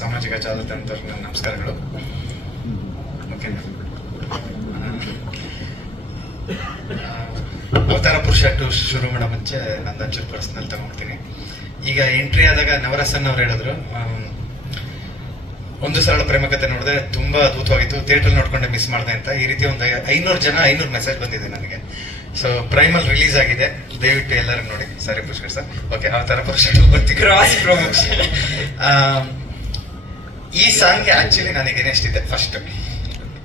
ಸಾಮಾಜಿಕ ಜಾಲತಾಣದವ್ರಿಗೆ ನನ್ನ ನಮಸ್ಕಾರಗಳು. ಓಕೆ ಅವತಾರ ಪುರುಷ ಟು ಶುರು ಮಾಡೋ ಮುಂಚೆ ನಂದು ಒಂಚೂರು ಪರ್ಸ್ನಲ್ ತಗೊಂಡ್ತೀನಿ ಈಗ ಎಂಟ್ರಿ ಆದಾಗ ನವರಸನ್ ಅವ್ರು ಹೇಳಿದ್ರು. ಒಂದು ಸರಳ ಪ್ರೇಮಕತೆ ನೋಡಿದೆ ತುಂಬಾ ಅದ್ಭುತವಾಗಿತ್ತು. ಥಿಯೇಟರ್ ನೋಡ್ಕೊಂಡೆ ಮಿಸ್ ಮಾಡಿದೆ ಅಂತ. ಈ ರೀತಿ ಒಂದು ಐನೂರು ಜನ ಐನೂರು ಮೆಸೇಜ್ ಬಂದಿದೆ ನನಗೆ. ಸೊ ಅಲ್ಲಿ ರಿಲೀಸ್ ಆಗಿದೆ. ದಯವಿಟ್ಟು ಎಲ್ಲರೂ ನೋಡಿ. ಸರಿ ಪುಷ್ಕರ್ ಸರ್ ಓಕೆ ಅವತಾರ ಪುರುಷ ಬರ್ತೀವಿ. ಪ್ರಮೋಷನ್ ಈ ಸಾಂಗ್ಗೆ ಆಕ್ಚುಲಿ ನನಗೆ ಇದೆ first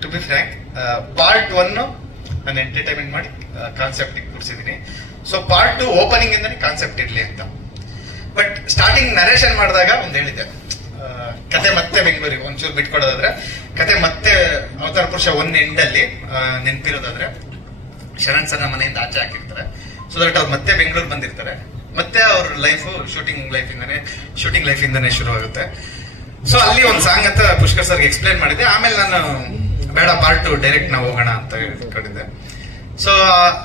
to be frank part one ನಾನು ಎಂಟರ್ಟೈನ್ಮೆಂಟ್ ಮಾಡಿ ಕಾನ್ಸೆಪ್ಟ್ ಕೊಡ್ಸಿದ್ದೀನಿ. ಸೊ ಪಾರ್ಟ್ ಟು ಓಪನಿಂಗ್ ಇಂದನೆ ಕಾನ್ಸೆಪ್ಟ್ ಇರಲಿ ಅಂತ. ಬಟ್ ಸ್ಟಾರ್ಟಿಂಗ್ ನರೇಷನ್ ಮಾಡಿದಾಗ ಒಂದು ಹೇಳಿದೆ ಕತೆ ಮತ್ತೆ ಬೆಂಗಳೂರಿಗೆ, ಒಂಚೂರು ಬಿಟ್ಕೊಡೋದಾದ್ರೆ, ಕತೆ ಮತ್ತೆ ಅವತಾರ ಪುರುಷ ಒನ್ ಎಂಡಲ್ಲಿ ನೆನಪಿರೋದಾದ್ರೆ, ಶರಣ್ ಸರ್ ಮನೆಯಿಂದ ಆಚೆ ಹಾಕಿರ್ತಾರೆ. ಸೊ ದಟ್ ಅವ್ರು ಮತ್ತೆ ಬೆಂಗಳೂರು ಬಂದಿರ್ತಾರೆ. ಮತ್ತೆ ಅವ್ರ ಲೈಫ್ ಶೂಟಿಂಗ್ ಲೈಫ್ ಇಂದಾನೆ ಶೂಟಿಂಗ್ ಲೈಫ್ ಇಂದಾನೆ ಶುರು ಆಗುತ್ತೆ ಸೊ ಅಲ್ಲಿ ಒಂದು ಸಾಂಗ್ ಅಂತ ಪುಷ್ಕರ್ ಸರ್ಗೆ ಎಕ್ಸ್ಪ್ಲೈನ್ ಮಾಡಿದ್ದೆ. ಆಮೇಲೆ ನಾನು, ಬೇಡ ಪಾರ್ಟ್ ಟು ಡೈರೆಕ್ಟ್ ನಾವು ಹೋಗೋಣ ಅಂತ ಹೇಳ್ಕೊಂಡಿದ್ದೆ. ಸೊ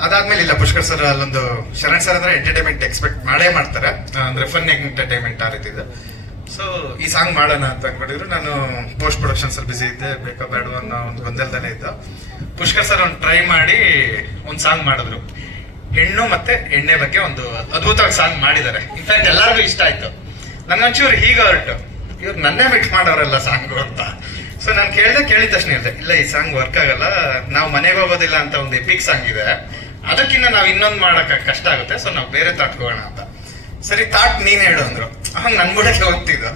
ಅದಾದ್ಮೇಲೆ ಇಲ್ಲ, ಪುಷ್ಕರ್ ಸರ್ ಅಲ್ಲೊಂದು, ಶರಣ್ ಸರ್ ಅಂದ್ರೆ ಎಂಟರ್ಟೈನ್ಮೆಂಟ್ ಎಕ್ಸ್ಪೆಕ್ಟ್ ಮಾಡೇ ಮಾಡ್ತಾರೆ. ಅಂದ್ರೆ ಫನ್ ಎಂಟರ್ಟೈನ್ಮೆಂಟ್ ಆ ರೀತಿ ಸೊ ಈ ಸಾಂಗ್ ಮಾಡೋಣ ಅಂತ ಅನ್ಕೊಂಡಿದ್ರು. ನಾನು ಪೋಸ್ಟ್ ಪ್ರೊಡಕ್ಷನ್ಸ್ ಅಲ್ಲಿ ಬಿಸಿ ಇದ್ದೆ, ಬೇಕಾ ಬೇಡ ಅನ್ನೋ ಒಂದು ಗೊಂದಲದಲ್ಲೇ ಇದ್ದ. ಪುಷ್ಕರ್ ಸರ್ ಒಂದು ಟ್ರೈ ಮಾಡಿ ಒಂದು ಸಾಂಗ್ ಮಾಡಿದ್ರು. ಹೆಣ್ಣು ಮತ್ತೆ ಎಣ್ಣೆ ಬಗ್ಗೆ ಒಂದು ಅದ್ಭುತವಾಗಿ ಸಾಂಗ್ ಮಾಡಿದ್ದಾರೆ. ಇನ್ಫ್ಯಾಕ್ಟ್ ಎಲ್ಲರಿಗೂ ಇಷ್ಟ ಆಯ್ತು. ನಂಗೊಂಚೂರು ಹೀಗೆ ಹೊರಟು. ಇವ್ರು ನನ್ನೇ ಮಿಟ್ ಮಾಡೋರಲ್ಲ ಸಾಂಗು ಅಂತ. ಸೊ ನಾನು ಕೇಳಿದೆ, ಕೇಳಿದ ತಕ್ಷಣ ಹೇಳಿದೆ, ಇಲ್ಲ, ಈ ಸಾಂಗ್ ವರ್ಕ್ ಆಗಲ್ಲ. ನಾವು ಮನೆಗೆ ಹೋಗೋದಿಲ್ಲ ಅಂತ ಒಂದು ಎಪಿಕ್ ಸಾಂಗ್ ಇದೆ. ಅದಕ್ಕಿಂತ ನಾವು ಇನ್ನೊಂದು ಮಾಡೋಕೆ ಕಷ್ಟ ಆಗುತ್ತೆ. ಸೊ ನಾವು ಬೇರೆ ತಾಟ್ಕೋಣ ಅಂತ. ಸರಿ ತಾಟ್ ನೀನು ಹೇಳು, ಅಂದ್ರು. ಹಂಗೆ ನನ್ನ ಕೂಡ ಹೋಗ್ತಿದ್ದು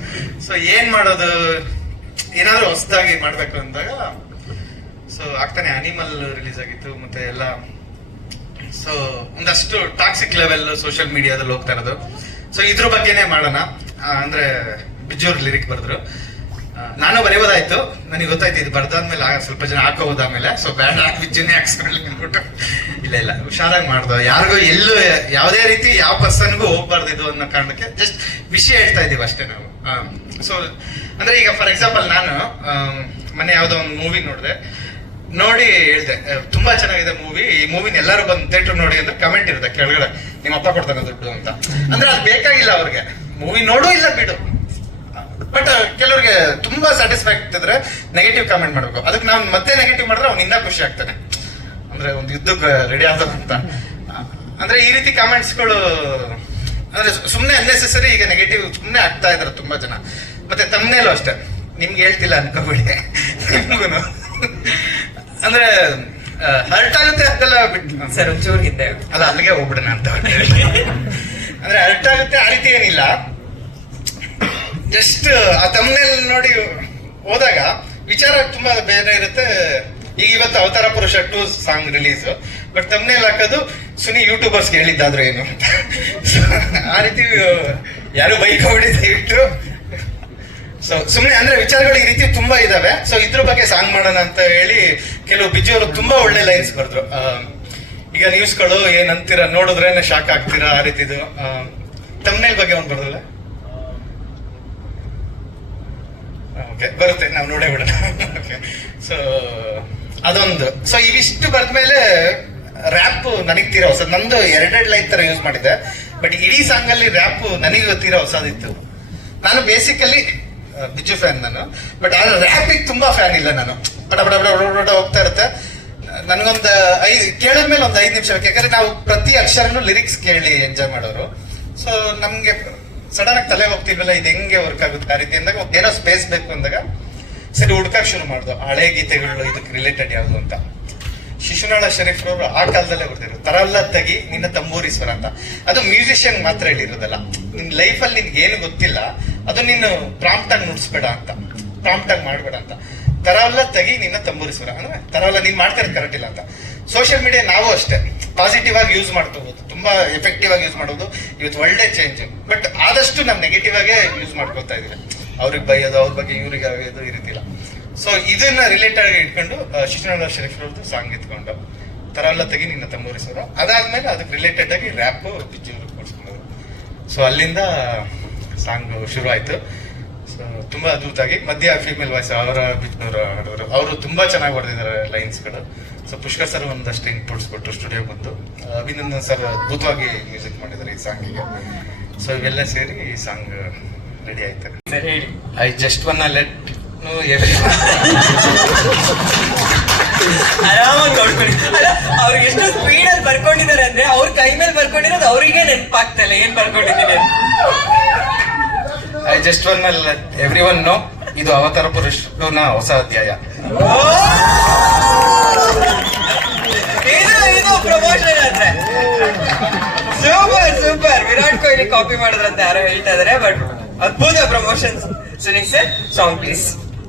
ಸೊ ಏನು ಮಾಡೋದು? ಏನಾದರೂ ಹೊಸದಾಗಿ ಮಾಡಬೇಕು ಅಂದಾಗ ಸೊ ಆಗ್ತಾನೆ ಅನಿಮಲ್ ರಿಲೀಸ್ ಆಗಿತ್ತು. ಮತ್ತೆ ಎಲ್ಲ ಸೊ ಒಂದಷ್ಟು ಟಾಕ್ಸಿಕ್ ಲೆವೆಲ್ ಸೋಷಿಯಲ್ ಮೀಡಿಯಾದಲ್ಲಿ ಹೋಗ್ತಾ ಇರೋದು. ಸೊ ಇದ್ರ ಬಗ್ಗೆನೇ ಮಾಡೋಣ. ಅಂದ್ರೆ ಬಿಜೂರ್ ಲಿರಿಕ್ ಬರೆದ್ರು. ನಾನು ಬರೆಯೋದಾಯ್ತು ನನಗೆ ಗೊತ್ತಾಯ್ತು, ಇದು ಬರ್ದಾದ್ಮೇಲೆ ಸ್ವಲ್ಪ ಜನ ಹಾಕೋಬೋದಾದ್ಮೇಲೆ ಸೊ ಬೇಡ ಬಿಜ್ಜುನೇ ಹಾಕ್ಸ್ಕೊಳ್ಳಿ ಅಂದ್ಬಿಟ್ಟು. ಇಲ್ಲ ಇಲ್ಲ, ಹುಷಾರಾಗಿ ಮಾಡ್ದು. ಯಾರಿಗೂ ಎಲ್ಲೂ ಯಾವುದೇ ರೀತಿ ಯಾವ ಪರ್ಸನ್ಗೂ ಹೋಗ್ಬಾರ್ದು ಇದು ಅನ್ನೋ ಕಾರಣಕ್ಕೆ ಜಸ್ಟ್ ವಿಷಯ ಹೇಳ್ತಾ ಇದ್ದೀವಿ ಅಷ್ಟೇ ನಾವು. ಸೊ ಅಂದ್ರೆ ಈಗ ಫಾರ್ ಎಕ್ಸಾಂಪಲ್ ನಾನು ಮೊನ್ನೆ ಯಾವುದೋ ಒಂದು ಮೂವಿ ನೋಡಿದೆ. ನೋಡಿ ಹೇಳ್ದೆ. ತುಂಬಾ ಚೆನ್ನಾಗಿದೆ ಮೂವಿ ಈ ಮೂವಿನ ಎಲ್ಲರೂ ಬಂದು ಥಿಯೇಟರ್ ನೋಡಿ ಅಂತ ಕಮೆಂಟ್ ಇರುತ್ತೆ ಕೆಳಗಡೆ. ನಿಮ್ಮ ಅಪ್ಪ ಕೊಡ್ತಾನೆ ದುಡ್ಡು ಅಂತ. ಅಂದ್ರೆ ಅದು ಬೇಕಾಗಿಲ್ಲ ಅವ್ರಿಗೆ. ಮೂವಿ ನೋಡು ಇಲ್ಲ ಬಿಡು. ಬಟ್ ಕೆಲವ್ರಿಗೆ ತುಂಬಾ ಸ್ಯಾಟಿಸ್ಫೈ ಆಗ್ತಿದ್ರೆ ನೆಗೆಟಿವ್ ಕಾಮೆಂಟ್ ಮಾಡ್ಬೇಕು. ಅದಕ್ಕೆ ನಾನು ಮತ್ತೆ ನೆಗೆಟಿವ್ ಮಾಡಿದ್ರೆ ಅವ್ನ ಇನ್ನೂ ಖುಷಿ ಆಗ್ತಾನೆ. ಅಂದ್ರೆ ಒಂದು ಯುದ್ಧಕ್ಕೆ ರೆಡಿ ಆದ ಅಂತ. ಅಂದ್ರೆ ಈ ರೀತಿ ಕಾಮೆಂಟ್ಸ್ಗಳು ಅಂದ್ರೆ ಸುಮ್ಮನೆ ಅನ್ನೆಸೆಸರಿ ಈಗ ನೆಗೆಟಿವ್ ಸುಮ್ಮನೆ ಆಗ್ತಾ ಇದಾರೆ ತುಂಬಾ ಜನ. ಮತ್ತೆ ತಮ್ಮನೇಲೂ ಅಷ್ಟೇ. ನಿಮ್ಗೆ ಹೇಳ್ತಿಲ್ಲ ಅನ್ಕೋಬೇಡಿ. ನಿಮ್ಗೂ ಅಂದ್ರೆ ಹರ್ಟ್ ಆಗುತ್ತೆ ಅಂತೆಲ್ಲ ಬಿಟ್ಟು ಸರ್ ಒಂಚೂರು ಹಿಂದೆ. ಅಲ್ಲ ಅಲ್ಲಿಗೆ ಹೋಗ್ಬಿಡೋಣ ಅಂತ ಅಂದ್ರೆ ಹರ್ಟ್ ಆಗುತ್ತೆ ಆ ರೀತಿ ಏನಿಲ್ಲ. ಜಸ್ಟ್ ಆ ತಮ್ಮನೇಲಿ ನೋಡಿ ಹೋದಾಗ ವಿಚಾರ ತುಂಬಾ ಬೇರೆ ಇರುತ್ತೆ. ಈಗ ಇವತ್ತು Avatara Purusha two song release but ತಮ್ಮನೇಲಿ ಹಾಕೋದು ಸುನಿ ಯೂಟ್ಯೂಬರ್ಸ್ಗೆ ಹೇಳಿದ್ದಾದ್ರು ಏನು ಆ ರೀತಿ ಯಾರು ಬೈಕ್ ಹೊಡಿ ಇಟ್ಟು ಸೊ ಸುಮ್ಮನೆ ಅಂದ್ರೆ ವಿಚಾರಗಳು ಈ ರೀತಿ ತುಂಬಾ ಇದಾವೆ. ಸೊ ಇದ್ರ ಬಗ್ಗೆ ಸಾಂಗ್ ಮಾಡೋಣ ಅಂತ ಹೇಳಿ ಕೆಲವು ಬಿಜುವರು ತುಂಬಾ ಒಳ್ಳೆ ಲೈನ್ಸ್ ಬರೆದ್ರು. ಈಗ ನ್ಯೂಸ್ಗಳು ಏನಂತೀರ ನೋಡಿದ್ರೇನೆ ಶಾಕ್ ಆಗ್ತೀರಾ ಆ ರೀತಿದು. ತಮ್ಮನೇಲ್ ಬಗ್ಗೆ ಒಂದು ಬರೋದಿಲ್ಲ. ಓಕೆ ಬರುತ್ತೆ, ನಾವು ನೋಡೇ ಬಿಡೋಣ. ಓಕೆ ಸೊ ಅದೊಂದು. ಸೊ ಇವಿಷ್ಟು ಬರ್ದ್ಮೇಲೆ ರ್ಯಾಪ್ ನನಗೆ ತೀರಾ ಹೊಸ ನಂದು ಎರಡೆರಡು ಲೈನ್ ತರ ಯೂಸ್ ಮಾಡಿದ್ದೆ. ಬಟ್ ಇಡೀ ಸಾಂಗ್ ಅಲ್ಲಿ ರ್ಯಾಪ್ ನನಗೆ ತೀರಾ ಹೊಸದಿತ್ತು. ನಾನು ಬೇಸಿಕಲಿ ಬಿಜು ಫ್ಯಾನ್ ನಾನು. ಬಟ್ ಆದ್ರೆ ರ್ಯಾಪಿಗೆ ತುಂಬಾ ಫ್ಯಾನ್ ಇಲ್ಲ ನಾನು. ಬಡ ಬಡ ಬಡ ಬಡ ಹೋಗ್ತಾ ಇರುತ್ತೆ. ನನಗೊಂದು ಐದು ಕೇಳಿದ್ಮೇಲೆ ಒಂದು ಐದು ನಿಮಿಷ ಯಾಕಂದ್ರೆ ನಾವು ಪ್ರತಿ ಅಕ್ಷರನು ಲಿರಿಕ್ಸ್ ಕೇಳಿ ಎಂಜಾಯ್ ಮಾಡೋರು. ಸೊ ನಮ್ಗೆ ಸಡನ್ ಆಗಿ ತಲೆ ಹೋಗ್ತಿವಲ್ಲ ಇದು ಹೆಂಗೆ ವರ್ಕ್ ಆಗುತ್ತೆ ಆ ರೀತಿ ಅಂದಾಗ ಏನೋ ಸ್ಪೇಸ್ ಬೇಕು ಅಂದಾಗ ಸರಿ ಹುಡ್ಕಕ್ ಶುರು ಮಾಡ್ದು. ಹಳೆ ಗೀತೆಗಳು ಇದಕ್ಕೆ ರಿಲೇಟೆಡ್ ಯಾವುದು ಅಂತ. ಶಿಶುನಾಳ ಶರೀಫ್ ಅವರು ಆ ಕಾಲದಲ್ಲೇ ಬರ್ತಿದ್ರು ತರಲ್ಲ ತಗಿ ನಿನ್ನ ತಂಬೂರೀಶ್ವರ ಅಂತ. ಅದು ಮ್ಯೂಸಿಷಿಯನ್ ಮಾತ್ರ ಹೇಳಿರೋದಲ್ಲ. ನಿನ್ ಲೈಫಲ್ಲಿ ನಿನ್ಗೆ ಏನು ಗೊತ್ತಿಲ್ಲ, ಅದು ನೀನು ಪ್ರಾಂಪ್ಟ್ ಆಗಿ ನುಡಿಸ್ಬೇಡ ಅಂತ. ಪ್ರಾಂಪ್ಟ್ ಆಗಿ ಮಾಡ್ಬೇಡ ಅಂತ. ತರಲ್ಲ ತಗಿ ನಿನ್ನ ತಂಬೂರಿಸ್ವರ ಅಂದ್ರೆ ತರಲ್ಲ, ನೀನ್ ಮಾಡ್ತಾ ಕರೆಕ್ಟ್ ಇಲ್ಲ ಅಂತ. ಸೋಷಿಯಲ್ ಮೀಡಿಯಾ ನಾವು ಅಷ್ಟೇ. ಪಾಸಿಟಿವ್ ಆಗಿ ಯೂಸ್ ಮಾಡ್ಕೋಬಹುದು ತುಂಬಾ ಎಫೆಕ್ಟಿವ್ ಆಗಿ ಯೂಸ್ ಮಾಡೋದು ಇವತ್ತು ಒಳ್ಳೆ ಚೇಂಜ್ ಬಟ್ ಆದಷ್ಟು ನಾವು ನೆಗೆಟಿವ್ ಆಗೇ ಯೂಸ್ ಮಾಡ್ಕೊತಾ ಇದೀವಿ ಅವ್ರಿಗೆ ಬೈಯೋದು, ಅವ್ರ ಬಗ್ಗೆ ಇವ್ರಿಗೆ ಆಗೋದು ಈ ರೀತಿ ಇಲ್ಲ. ಸೊ ಇದನ್ನ ರಿಲೇಟೆಡ್ ಆಗಿ ಇಟ್ಕೊಂಡು ಶಿಶುನಾಳ ಶರೀಫ್ ಅವ್ರದ್ದು ಸಾಂಗ್ ಎತ್ಕೊಂಡು ತರಲ್ಲ ತೆಗಿ ನಿನ್ನ ತಂಬೂರಿಸೋರು ಅದಾದ್ಮೇಲೆ ಅದಕ್ಕೆ ರಿಲೇಟೆಡ್ ಆಗಿ ರ್ಯಾಪ್ ಬಿಜ್ಜಿಯವರು ಕೊಡ್ಸ್ಕೊಂಡರು ಸೊ ಅಲ್ಲಿಂದ ಸಾಂಗ್ ಶುರು ಆಯ್ತು. ಸೊ ತುಂಬಾ ಅದ್ಭುತವಾಗಿ ಮಧ್ಯ ಫೀಮೇಲ್ ವಾಯ್ಸ್ ಅವರ ಬಿಜ್ನವರು ಹಾಡೋರು. ಅವರು ತುಂಬಾ ಚೆನ್ನಾಗಿ ಹೊಡೆದಿದ್ದಾರೆ ಲೈನ್ಸ್ಗಳು ಸೊ ಪುಷ್ಕರ್ ಸರ್ ಒಂದಷ್ಟು ಇನ್ಪುಟ್ಸ್ ಕೊಟ್ಟು ಸ್ಟುಡಿಯೋ ಬಂದು ಅಭಿನಂದನ್ ಸರ್ ಅದ್ಭುತವಾಗಿ ಮ್ಯೂಸಿಕ್ ಮಾಡಿದ್ದಾರೆ ಈ ಸಾಂಗಿಗೆ ಸೊ ಇವೆಲ್ಲ ಸೇರಿ ಈ ಸಾಂಗ್ ರೆಡಿ ಆಯ್ತು. ಐ ಜಸ್ಟ್ ಒನ್ ಲೆಟ್ ಆರಾಮಾಗಿ ಅವ್ರಿಗೆ ಎಷ್ಟು ಸ್ಪೀಡ್ ಅಲ್ಲಿ ಬರ್ಕೊಂಡಿದ್ದಾರೆ ಅಂದ್ರೆ ಅವ್ರ ಕೈ ಮೇಲೆ ಬರ್ಕೊಂಡಿರೋದು ಅವರಿಗೆ ನೆನಪಾಗ್ತಲ್ಲ ಏನ್ ಬರ್ಕೊಂಡಿದ್ದೀನಿ. I just wanna let everyone know ಇದು ಅವತಾರ ಪುರುಷನ ಹೊಸ ಅಧ್ಯಾಯ ಓ! ಇದು ಇದು ಪ್ರಮೋಷನ್ ಅಂದ್ರೆ super super Virat Kohli copy ಮಾಡಿದ್ರಂತ ಯಾರೋ ಹೇಳ್ತಾ ಇದಾರೆ ಬಟ್ ಅದ್ಭುತ promotions Sunil sir song please